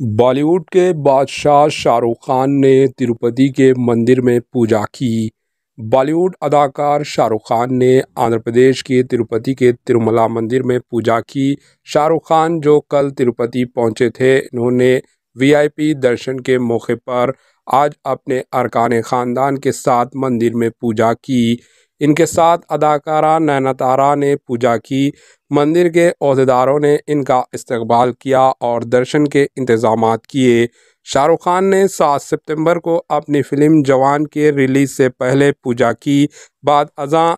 बॉलीवुड के बादशाह शाहरुख खान ने तिरुपति के मंदिर में पूजा की। बॉलीवुड अदाकार शाहरुख खान ने आंध्र प्रदेश के तिरुपति के तिरुमला मंदिर में पूजा की। शाहरुख खान जो कल तिरुपति पहुंचे थे, इन्होंने वीआईपी दर्शन के मौके पर आज अपने अरकान ख़ानदान के साथ मंदिर में पूजा की। इनके साथ अदाकारा नयनतारा ने पूजा की। मंदिर के ओहदेदारों ने इनका इस्तकबाल किया और दर्शन के इंतज़ामात किए। शाहरुख खान ने 7 सितंबर को अपनी फ़िल्म जवान के रिलीज़ से पहले पूजा की। बाद अज़ां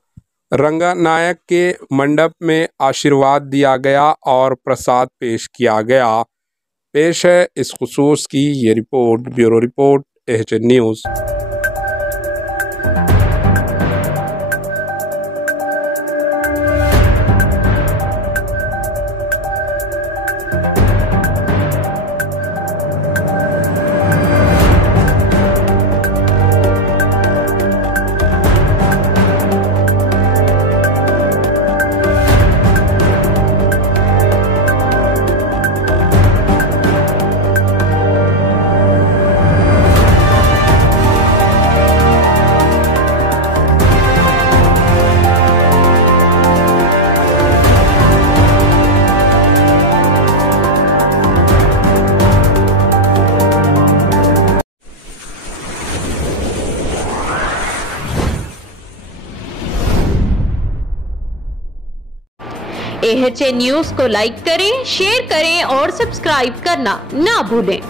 रंगनायक के मंडप में आशीर्वाद दिया गया और प्रसाद पेश किया गया। पेश है इस खुसूस की ये report. Bureau report, AHN news. AHN news को लाइक करें, शेयर करें और सब्सक्राइब करना ना भूलें।